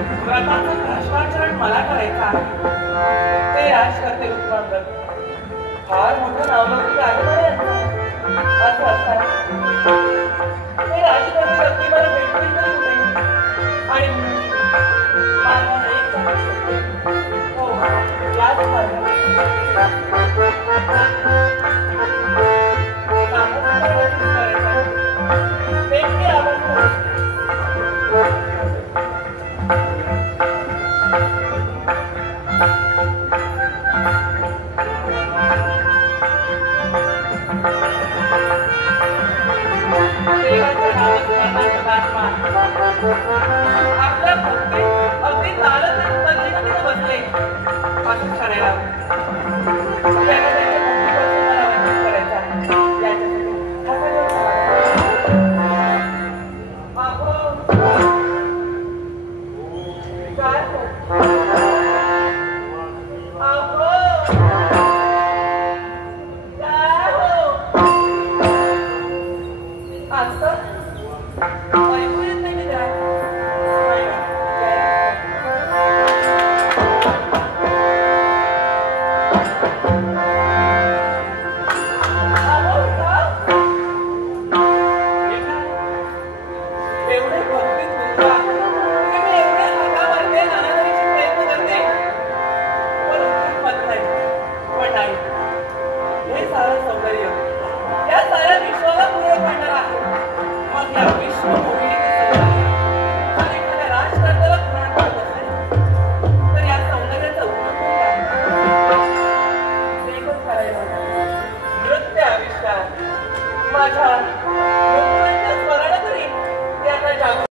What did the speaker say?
व्रताचं भ्रष्टाचरण मला करायचं आहे. ते राज करते उत्पादन फार मोठं नावलौकिक आहे बरं यांचं. असं असताना ते राजकारणी व्यक्ती मला भेटतील तरी कुठे? आणि माझा एक हो याच आपल्या भक्ती अगदी तालच पद्धतीने बसले असं ठरायला काय